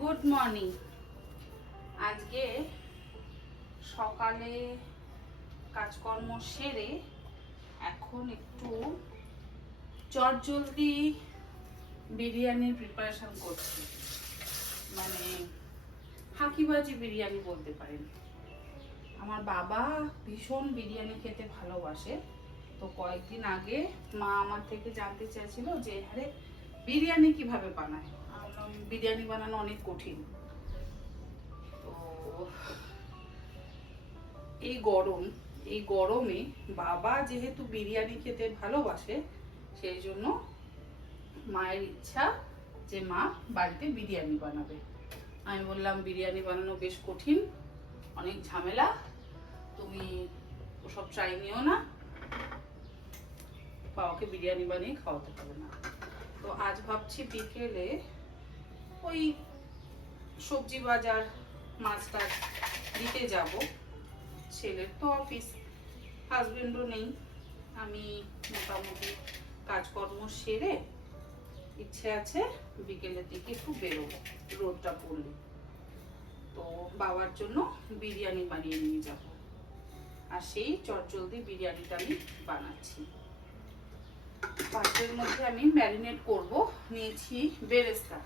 Good morning. আজকে সকালে কাজকর্ম সেরে এখন একটু চটজলদি বিরিয়ানির প্রিপারেশন করছি, মানে ফাঁকিবাজি বিরিয়ানি বলতে পারেন। আমার বাবা ভীষণ বিরিয়ানি খেতে ভালোবাসে, তো কয়েকদিন আগে মা আমার থেকে জানতে চাইছিল যে আরে বিরিয়ানি কিভাবে বানায়। বিরিয়ানি বানানো অনেক কঠিন। তো এই গরমে বাবা যেহেতু বিরিয়ানি খেতে ভালোবাসে, সেই জন্য মায়ের ইচ্ছা যে মা বাড়িতে বিরিয়ানি বানাবে। আমি বললাম বিরিয়ানি বানানো বেশ কঠিন, অনেক ঝামেলা, তুমি ওসব ট্রাই নিও না, বাবাকে বিরিয়ানি বানিয়ে খাওয়াতে হবে না। তো আজ ভাবছি বিকেলে ওই সবজি বাজার মাছ টাছ দিতে যাব। ছেলের তো অফিস, হাজবেন্ডও নেই। আমি মোটামুটি কাজকর্ম সেরে ইচ্ছে আছে বিকেলের দিকে একটু বেরোবো, রোদটা পড়লে। তো বাবার জন্য বিরিয়ানি বানিয়ে নিয়ে যাব, আর সেই চটজলদি বিরিয়ানিটা আমি বানাচ্ছি। পাত্রের মধ্যে আমি ম্যারিনেট করব। নিয়েছি বেরেস্তা।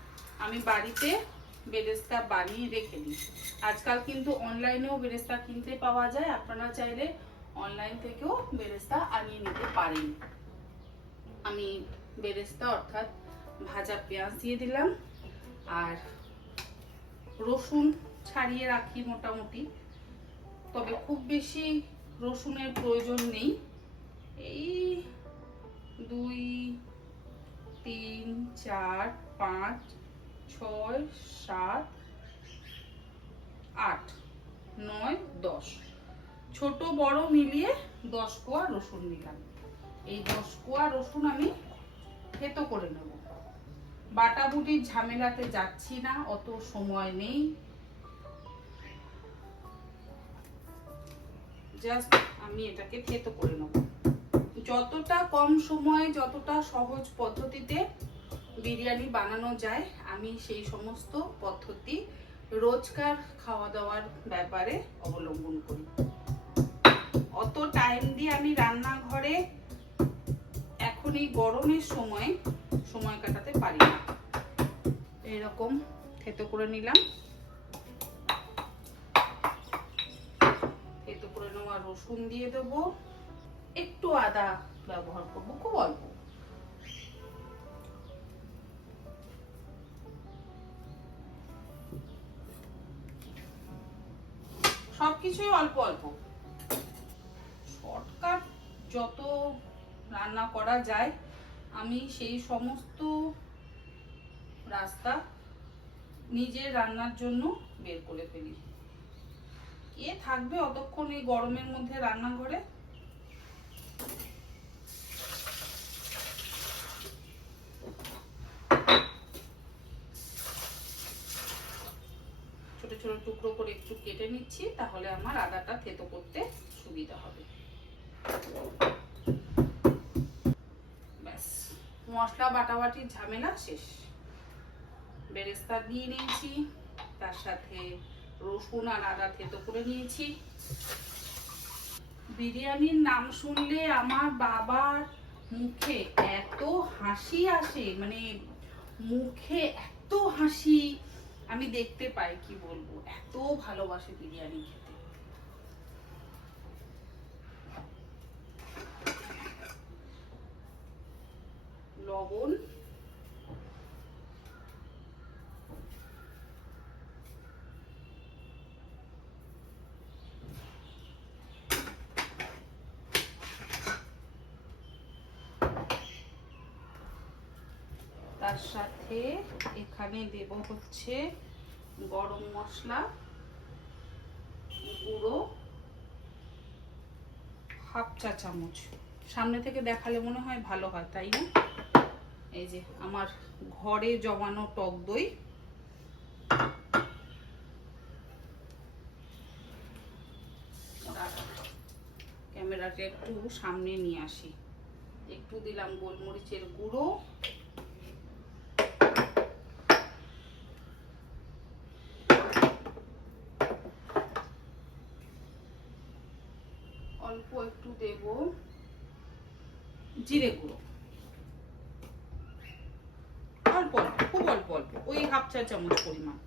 আমি বাড়িতে বেরেস্তা বানিয়ে রেখে দিই। আজকাল কিন্তু অনলাইনেও বেরেস্তা কিনতে পাওয়া যায়, আপনারা চাইলে অনলাইন থেকেও বেরেস্তা আনিয়ে নিতে পারেন। আমি বেরেস্তা অর্থাৎ ভাজা পেঁয়াজ দিয়ে দিলাম, আর রসুন ছাড়িয়ে রাখি মোটামুটি, তবে খুব বেশি রসুনের প্রয়োজন নেই। এই 2 3 4 5 6 7 8 9 10 ছোট বড় মিলিয়ে 10 কোয়া রসুন নিলাম। এই 10 কোয়া রসুন আমি থেতো করে নেব। বাটাবুটির ঝামেলাতে যাচ্ছি না, অত সময় নেই। জাস্ট আমি এটাকে থেতো করে নেব। যতটা কম সময়ে, যতটা সহজ পদ্ধতিতে বিরিয়ানি বানানো যায়, আমি সেই সমস্ত পদ্ধতি রোজকার খাওয়া দাওয়ার ব্যাপারে অবলম্বন করি। অত টাইম দিয়ে আমি রান্নাঘরে এখন এই গরমের সময় কাটাতে পারি না। এরকম থেতো করে নিলাম। থেতো করে নেওয়া রসুন দিয়ে দেবো, একটু আদা ব্যবহার করবো, খুব অল্প। সবকিছুই অল্প অল্প। শর্টকাট যত রান্না করা যায় আমি সেই সমস্ত রাস্তা নিজের রান্নার জন্য বের করে ফেলি। কে থাকবে অতক্ষণ এই গরমের মধ্যে রান্নাঘরে? ছোট ছোট টুকরো করে একটু কেটে নিচ্ছি, তাহলে আমার আদাটা থেতো করতে সুবিধা হবে। ব্যাস, মশলা বাটাবাটির ঝামেলা শেষ। বেরেস্তা দিয়ে নিয়েছি, তার সাথে রসুন আর আদা থেতো করে নিয়েছি। বিরিয়ানির নাম শুনলে আমার বাবার মুখে এত হাসি আসে, মানে মুখে এত হাসি আমি দেখতে পাই, কি বলবো, এত ভালোবাসে বিরিয়ানি খেতে। লবণ, তার সাথে এখানে দেব হচ্ছে গরম মশলা গুঁড়ো হাফ চা চামচ। সামনে থেকে দেখালে মনে হয় ভালো হয়, তাই না? এই যে আমার ঘরে জমানো টক দই, ক্যামেরাটা একটু সামনে নিয়ে আসি। একটু দিলাম গোলমরিচের গুঁড়ো, অল্প একটু দেব জিরে গুঁড়ো, অল্প অল্প, খুব অল্প অল্প, ওই হাফ চা চামচ পরিমাণ।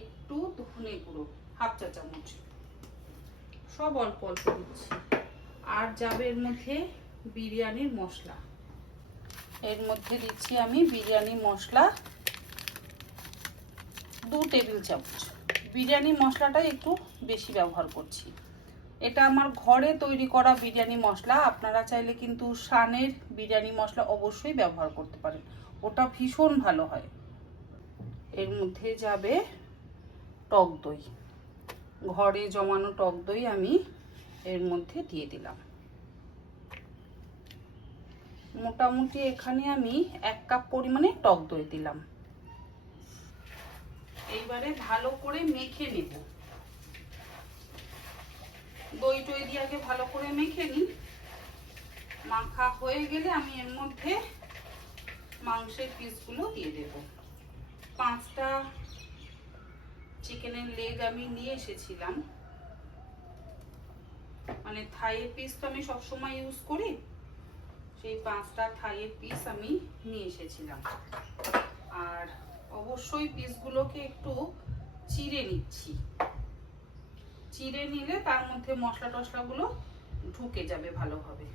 একটু ধনে গুঁড়ো হাফ চা চামচ, সব অল্প অল্প দিচ্ছি। আর যাবে এর মধ্যে বিরিয়ানির মশলা। এর মধ্যে দিচ্ছি আমি বিরিয়ানি মশলা 2 টেবিল চামচ। বিরিয়ানি মশলাটা একটু বেশি ব্যবহার করছি। এটা আমার ঘরে তৈরি করা বিরিয়ানি মশলা। আপনারা চাইলে কিন্তু শানের বিরিয়ানি মশলা অবশ্যই ব্যবহার করতে পারেন, ওটা ভীষণ ভালো হয়। এর মধ্যে যাবে টক দই, ঘরে জমানো টক দই আমি এর মধ্যে দিয়ে দিলাম। মোটামুটি এখানে আমি 1 কাপ পরিমাণে টক দই দিলাম। এইবারে ভালো করে মেখে নেব। দই টই দিয়ে আগে ভালো করে মেখে নিই। মাখা হয়ে গেলে আমি এর মধ্যে মাংসের পিসগুলো দিয়ে দেব। 5টা চিকেনের লেগ আমি নিয়ে এসেছিলাম, মানে থাইয়ের পিস তো আমি সবসময় ইউজ করি, সেই 5টা থাইয়ের পিস আমি নিয়ে এসেছিলাম। আর অবশ্যই পিসগুলোকে একটু চিড়ে নিচ্ছি। চিড়ে নিলে তার মধ্যে মশলা টশলাগুলো ঢুকে যাবে ভালোভাবে।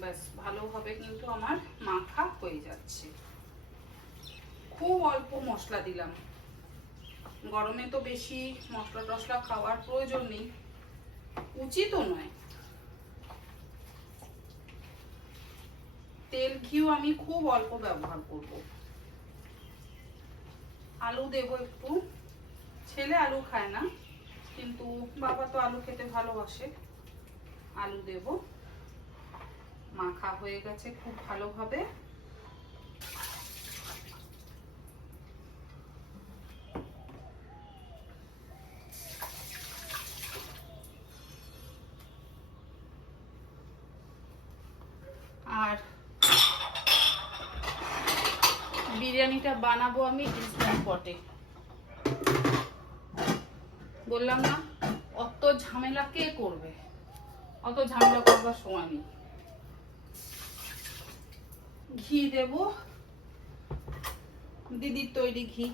ব্যাস, ভালোভাবে কিন্তু আমার মাখা হয়ে যাচ্ছে। খুব অল্প মশলা দিলাম, গরমে তো বেশি মশলা টশলা খাওয়ার প্রয়োজন নেই, উচিতও নয়। তেল ঘিও আমি খুব অল্প ব্যবহার করব। আলু দেব একটু, ছেলে আলু খায় না, কিন্তু বাবা তো আলু খেতে ভালোবাসে, আলু দেব। মাখা হয়ে গেছে খুব ভালোভাবে। আর বিরিয়ানিটা বানাবো আমি ইনস্ট্যান্ট পটে। বললাম না, অত ঝামেলা কে করবে, অত ঝামেলা করবার সময় নেই। ঘি দেব, দিদির তৈরি ঘি।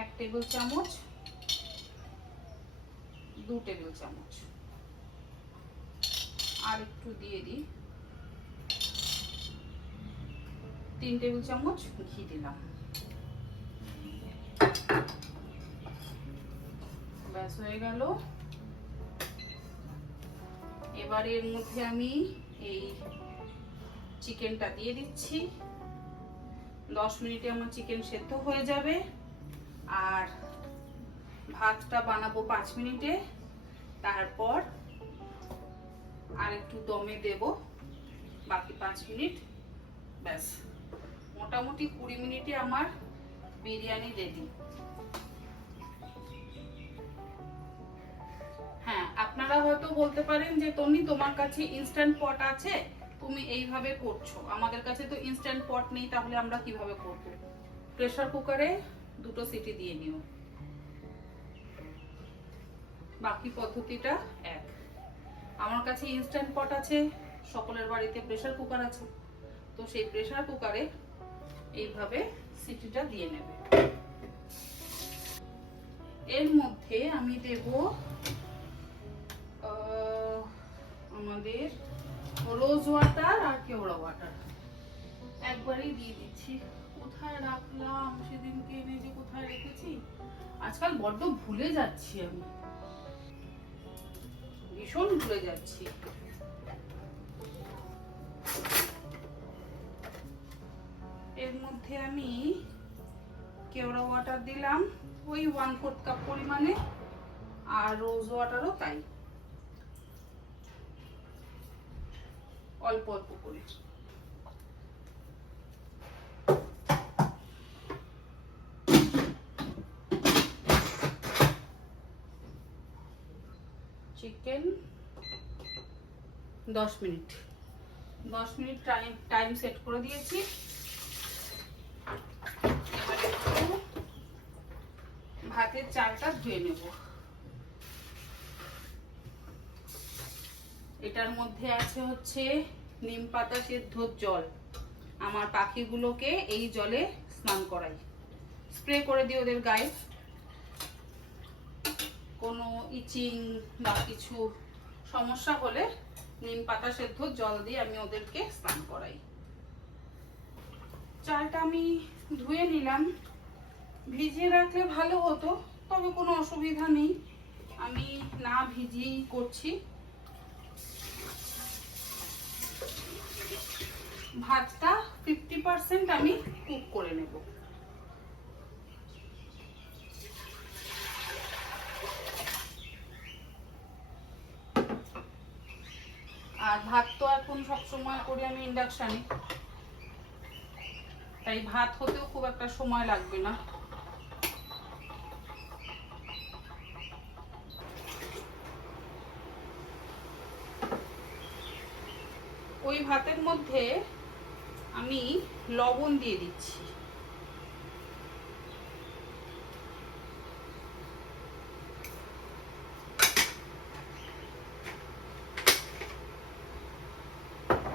1 টেবিল চামচ, 2 টেবিল চামচ। আর একটু দিয়ে দিই, 3 টেবিল চামচ ঘি দিলাম। ব্যাস হয়ে গেল। এবার এর মধ্যে আমি এই চিকেনটা দিয়ে দিচ্ছি। 10 মিনিটে আমার চিকেন সেদ্ধ হয়ে যাবে। আর ভাতটা বানাবো 5 মিনিটে। তারপর আর একটু দমে দেব বাকি 5 মিনিট। ব্যাস, মোটামুটি 20 মিনিটে আমার বিরিয়ানি রেডি। হ্যাঁ, আপনারা হয়তো বলতে পারেন যে তনি, তোমার কাছে ইনস্ট্যান্ট পট আছে, তুমি এইভাবে করছো। আমাদের কাছে তো ইনস্ট্যান্ট পট নেই, তাহলে আমরা কিভাবে করব? প্রেসার কুকারে 2টো সিটি দিয়ে নিও, বাকি পদ্ধতিটা এক। আমার কাছে ইনস্ট্যান্ট পট আছে, সকলের বাড়িতে প্রেসার কুকার আছে, তো সেই প্রেসার কুকারে এইভাবে সিটিটা দিয়ে নেবে। এর মধ্যে আমি দেব আমাদের রোজ ওয়াটার আর কেওড়া ওয়াটার, একবারেই দিয়ে দিচ্ছি। কোথায় রাখলাম সেদিনকে এনে, যে কোথায় রেখেছি, আজকাল বড্ড ভুলে যাচ্ছি, আমি ভীষণ ভুলে যাচ্ছি। এর মধ্যে আমি কেওড়া ওয়াটার দিলাম ওই 1/4 কাপ পরিমাণে, আর রোজ ওয়াটারও তাই, অল্প অল্প করে। Chicken 10 minute 10 minute time set করে দিয়েছি। এবার একটু ভাতের চালটা ধুয়ে নেব। এটার মধ্যে আছে হচ্ছে নিম পাতা সেদ্ধর জল। আমার পাখিগুলোকে এই জলে স্নান করাই, স্প্রে করে দিই ওদের গায়ে। কোনো ইচিং বা কিছু সমস্যা হলে নিম পাতা সেদ্ধ জল দিয়ে আমি ওদেরকে স্নান করাই। চালটা আমি ধুয়ে নিলাম। ভিজিয়ে রাখলে ভালো হতো, তবে কোনো অসুবিধা নেই, আমি না ভিজিয়েই করছি। ভাতটা 50% আমি কুক করে নেব। আর ভাত তো এখন সবসময় করি আমি ইন্ডাকশানে, তাই ভাত হতেও খুব একটা সময় লাগবে না। ওই ভাতের মধ্যে আমি লবণ দিয়ে দিচ্ছি।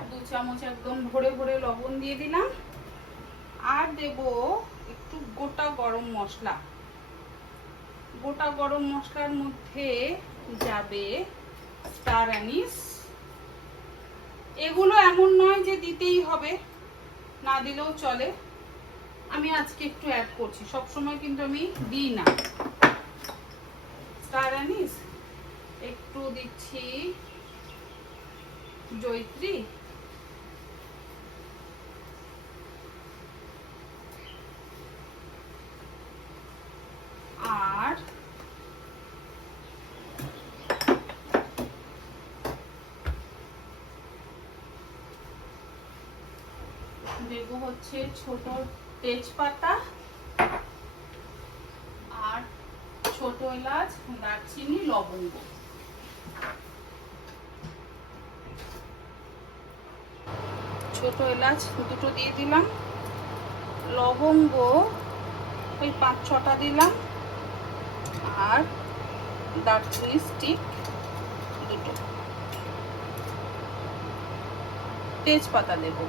দু চামচ একদম ভরে ভরে লবণ দিয়ে দিলাম। আর দেব একটু গোটা গরম মশলা। গোটা গরম মশলার মধ্যে যাবে স্টার অ্যানিস। এগুলো এমন নয় যে দিতেই হবে, না দিলেও চলে। আমি আজকে একটু অ্যাড করছি, সবসময় কিন্তু আমি দিই না। স্টার অ্যানিস একটু দিচ্ছি, জয়িত্রী, আর দেব হচ্ছে ছোট তেজপাতা আর ছোট এলাচ, দারচিনি, লবঙ্গ। ছোট এলাচ দুটো দিয়ে দিলাম, লবঙ্গ ওই 5-6টা দিলাম, আর দারচিনি স্টিক দুটো, তেজপাতা দেব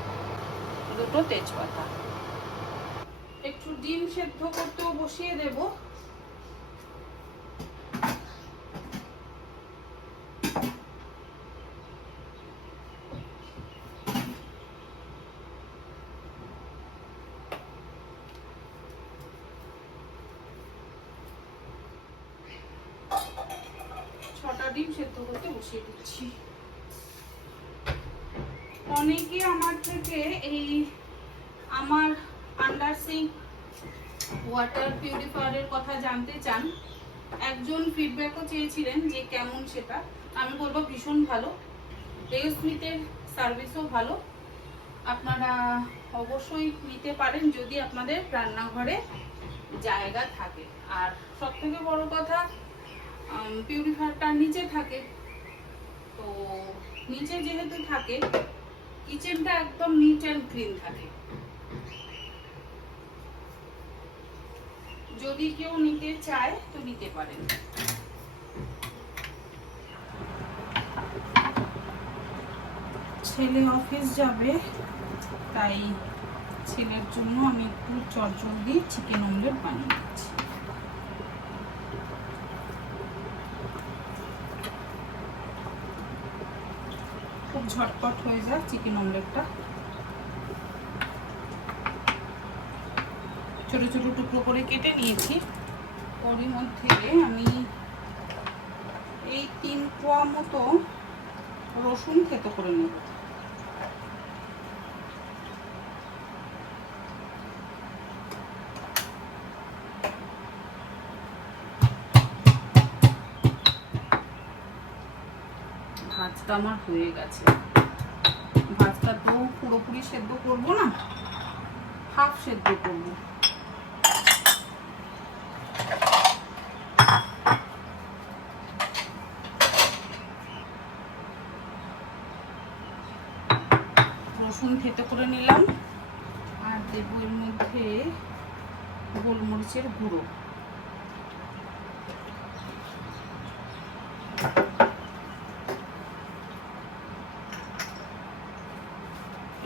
দুটো তেজপাতা। একটু ডিম সেদ্ধ করতেও বসিয়ে দেব। ডিম সেদ্ধ করতে বসিয়ে দিচ্ছি। অনেকে আমার থেকে এই আমার আন্ডার সিঙ্ক ওয়াটার পিউরিফায়ারের কথা জানতে চান। একজন ফিডব্যাকও চেয়েছিলেন যে কেমন সেটা। আমি বলবো ভীষণ ভালো, লেওস্মিথের সার্ভিসও ভালো। আপনারা অবশ্যই নিতে পারেন যদি আপনাদের রান্নাঘরে জায়গা থাকে। আর সব থেকে বড় কথা, পিউরিফায়ারটা নিচে থাকে, তো নিচে যেহেতু থাকে কিচেনটা একদম নিট অ্যান্ড ক্লিন থাকে। যদি কেউ নিতে চায় তো নিতে পারেন। ছেলে অফিস যাবে, তাই ছেলের জন্য আমি একটু চটজলদি চিকেন অমলেট বানিয়ে দিচ্ছি। খুব ঝটপট হয়ে যায় চিকেন অমলেটটা। ছোট ছোট টুকরো করে কেটে নিয়েছি। ওর মধ্যে আমি এই 3 কোয়া মতো রসুন থেতো করে নেব। ভাতটা আমার হয়ে গেছে। ভাতটা তো পুরোপুরি সেদ্ধ করব না, হাফ সেদ্ধ করব। রসুন থেতে করে নিলাম, আর দেবো এর মধ্যে গোলমরিচের গুঁড়ো,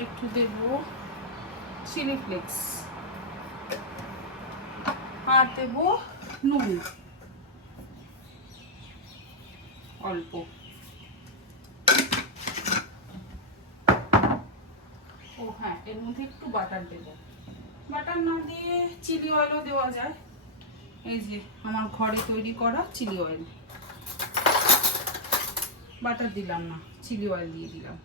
একটু দেব চিলি ফ্লেক্স, আর দেব নুন অল্প। ও হ্যাঁ, এর মধ্যে একটু বাটার দেব, বাটার না দিয়ে চিলি অয়েলও দেওয়া যায়। এই যে আমার ঘরে তৈরি করা চিলি অয়েল, বাটার দিলাম না, চিলি অয়েল দিয়ে দিলাম।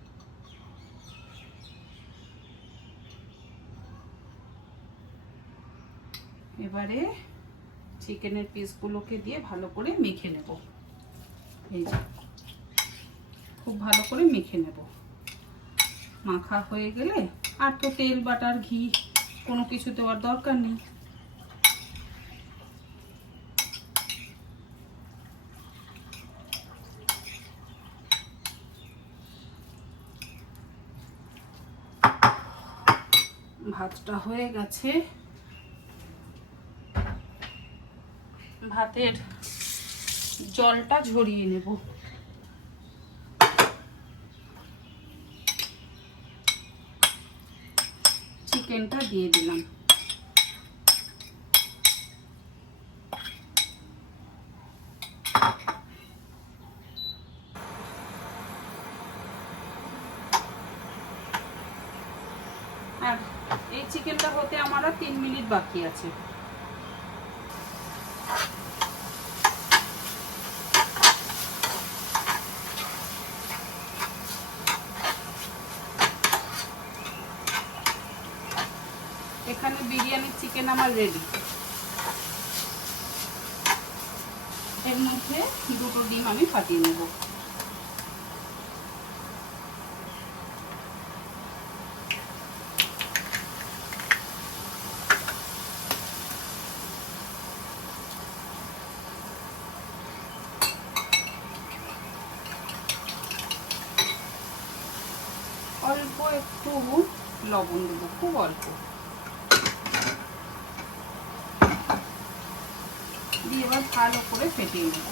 এবারে চিকেনের পিসগুলোকে দিয়ে ভালো করে মেখে নেব। এই যে খুব ভালো করে মেখে নেব। মাখা হয়ে গেলে আর তো তেল বাটার ঘি কোনো কিছু দেওয়ার দরকার নেই। ভাতটা হয়ে গেছে, ভাতের জলটা ঝরিয়ে নেব। চিকেনটা দিয়ে দিলাম। আর এই চিকেনটা হতে আমার 3 মিনিট বাকি আছে। এখানে বিরিয়ানির চিকেন আমার রেডি। এর মধ্যে 2টো ডিম আমি ফাটিয়ে নেব। অল্প একটু লবণ দেবো, খুব অল্প দিয়ে এবার ভালো করে ফেটিয়ে নেব।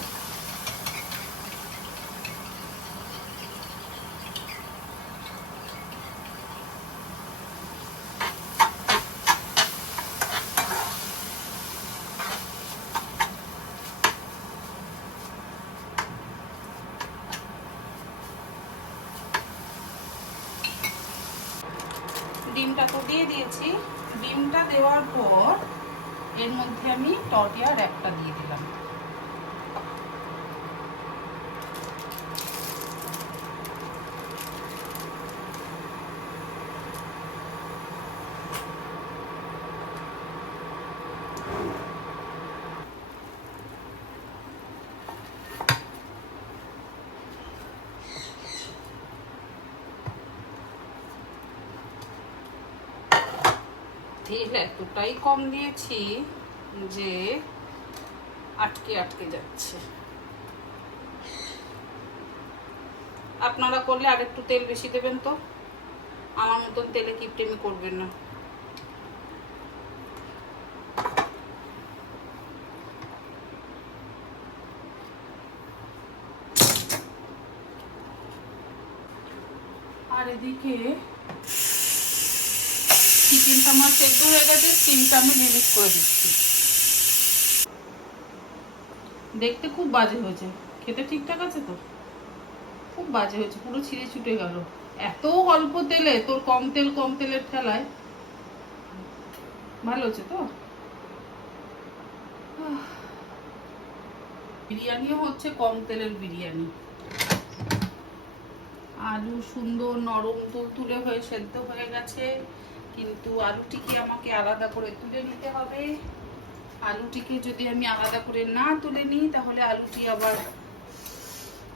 ডিমটা তো দিয়ে দিয়েছি। ডিমটা দেওয়ার পর এর মধ্যে আমি টর্টিয়া র্যাপটা দিয়ে দিলাম। তেল এতটাই কম দিয়েছি যে আটকে আটকে যাচ্ছে। আপনারা করলে আরেকটু তেল বেশি দেবেন, তো আমার মতন তেলে কিপটেমি করবেন না। আর এদিকে চিকেনটা আমার সেদ্ধ হয়ে গেছে, স্টিমটা আমি রিলিজ করে দিচ্ছি। দেখতে খুব বাজে হয়েছে, খেতে ঠিকঠাক আছে তো? খুব বাজে হয়েছে, পুরো ছিঁড়ে ছুটে গেল। এত অল্প তেলে, তোর কম তেলের ঠেলায় ভালো হচ্ছে তো? বিরিয়ানিও হচ্ছে কম তেলের বিরিয়ানি। আলু সুন্দর নরম তুলতুলে হয়ে সেদ্ধ হয়ে গেছে, কিন্তু আলুটিকে আমাকে আলাদা করে তুলে নিতে হবে। আলুটিকে যদি আমি আলাদা করে না তুলে নিই তাহলে আলুটি আবার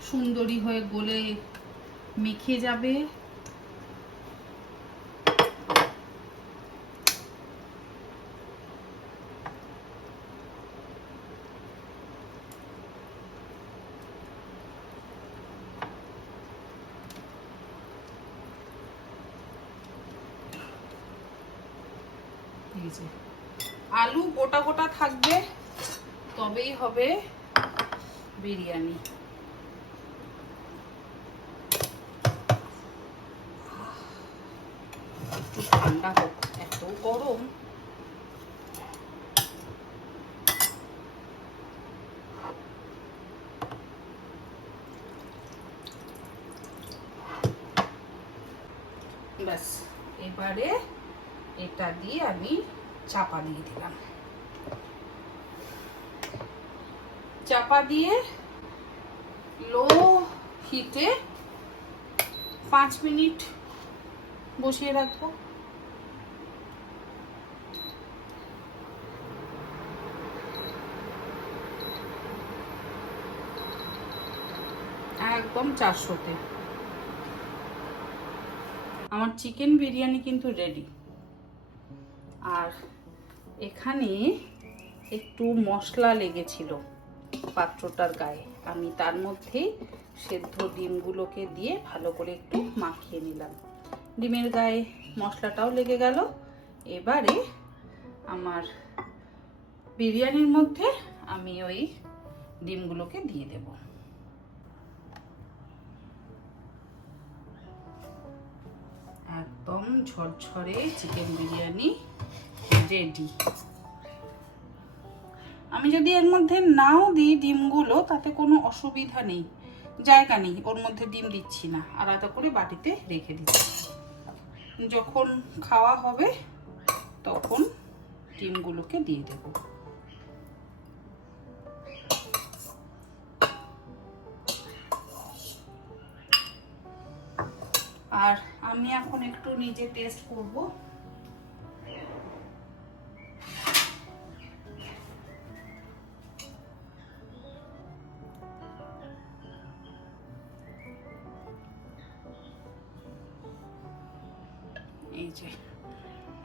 সুন্দরী হয়ে গলে মেখে যাবে। এই যে আলু গোটা গোটা থাকবে, তবেই হবে বিরিয়ানি। একটু ঠান্ডা হোক, এত গরম। ব্যাস, এবারে এটা দিয়ে আমি চাপা দিয়ে দিলাম। চাপা দিয়ে লো হিটে 5 মিনিট বসিয়ে রাখবো। একদম 400-তে। আমার চিকেন বিরিয়ানি কিন্তু রেডি। আর এখানে একটু মশলা লেগেছিল পাত্রটার গায়ে, আমি তার মধ্যেই সেদ্ধ ডিমগুলোকে দিয়ে ভালো করে একটু মাখিয়ে নিলাম। ডিমের গায়ে মশলাটাও লেগে গেল। এবারে আমার বিরিয়ানির মধ্যে আমি ওই ডিমগুলোকে দিয়ে দেব। একদম ঝরঝরে চিকেন বিরিয়ানি রেডি। আমি যদি এর মধ্যে নাও দিই ডিমগুলো, তাতে কোনো অসুবিধা নেই, জায়গা নেই, ওর মধ্যে ডিম দিচ্ছি না, আলাদা করে বাটিতে রেখে দিচ্ছি। যখন খাওয়া হবে তখন ডিমগুলোকে দিয়ে দেব। আর আমি এখন একটু নিজে টেস্ট করব। এই যে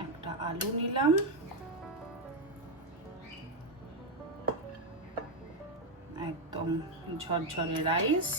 একটা আলু নিলাম, একদম ঝরঝরে রাইস,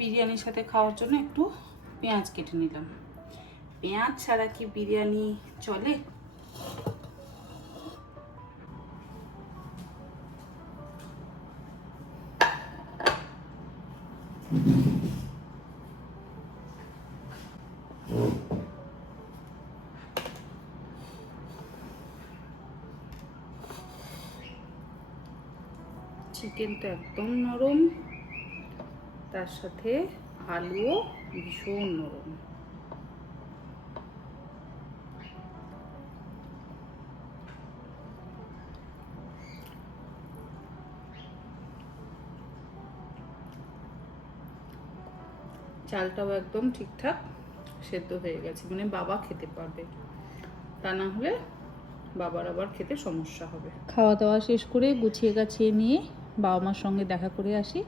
বিরিয়ানির সাথে খাওয়ার জন্য একটু পেঁয়াজ কেটে নিলাম। পেঁয়াজ ছাড়া কি বিরিয়ানি চলে? চিকেনটা একদম নরম, তার সাথে আলুও ভীষণ নরম। চালটাও একদম ঠিকঠাক সেদ্ধ হয়ে গেছে, মানে বাবা খেতে পারবে, তা না হলে বাবার আবার খেতে সমস্যা হবে। খাওয়া দাওয়া শেষ করে গুছিয়ে গাছিয়ে নিয়ে বাবা মার সঙ্গে দেখা করে আসি।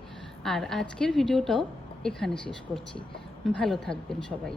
আর আজকের ভিডিওটাও এখানে শেষ করছি। ভালো থাকবেন সবাই।